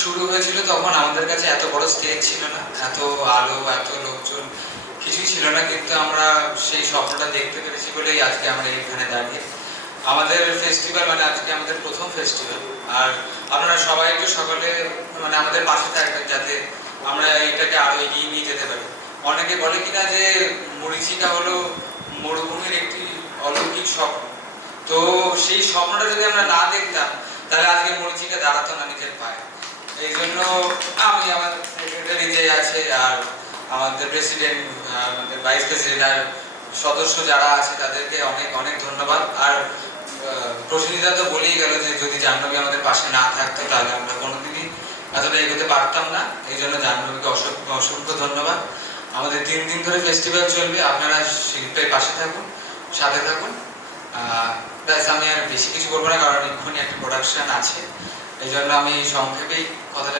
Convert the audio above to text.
শুরু হয়েছিল তখন আমাদের কাছে এত বড় স্টেজ ছিল না, এত আলো, এত লোকজন কিছুই ছিল না, কিন্তু আমরা সেই স্বপ্নটা দেখতে পেরেছি বলেই আজকে আমরা এইখানে দাঁড়িয়ে। আমাদের ফেস্টিভ্যাল মানে আজকে আমাদের প্রথম ফেস্টিভ্যাল। আর আপনারা সবাই একটু সকলে মানে আমাদের পাশে থাকবেন যাতে আমরা এটাকে আরো এগিয়ে নিয়ে যেতে পারি। অনেকে বলে কিনা যে মরীচিকা হলো মরুভূমির একটি অলৌকিক স্বপ্ন। তো সেই স্বপ্নটা যদি আমরা না দেখতাম তাহলে আজকে মরীচিকা দাঁড়াতো না নিজের পায়ে। এই জন্য আমি আমার সেক্রেটারি যে আছে আর আমাদের প্রেসিডেন্ট, আমাদের ভাইস প্রেসিডেন্ট আর সদস্য যারা আছে তাদেরকে অনেক অনেক ধন্যবাদ। আর প্রসেনজিৎ তো বলেই গেল যে যদি জাহ্নবী আমাদের পাশে না থাকতো তাহলে আমরা কোনোদিনই এতটা এগোতে পারতাম না। এই জন্য জাহ্নবীকে অসংখ্য অসংখ্য ধন্যবাদ। আমাদের 3 দিন ধরে ফেস্টিভ্যাল চলবে, আপনারা শিল্পের পাশে থাকুন, সাথে থাকুন। ব্যাস, আমি আর বেশি কিছু বলবো না কারণ এক্ষুনি একটা প্রোডাকশন আছে, এই জন্য আমি সংক্ষেপেই কথাটা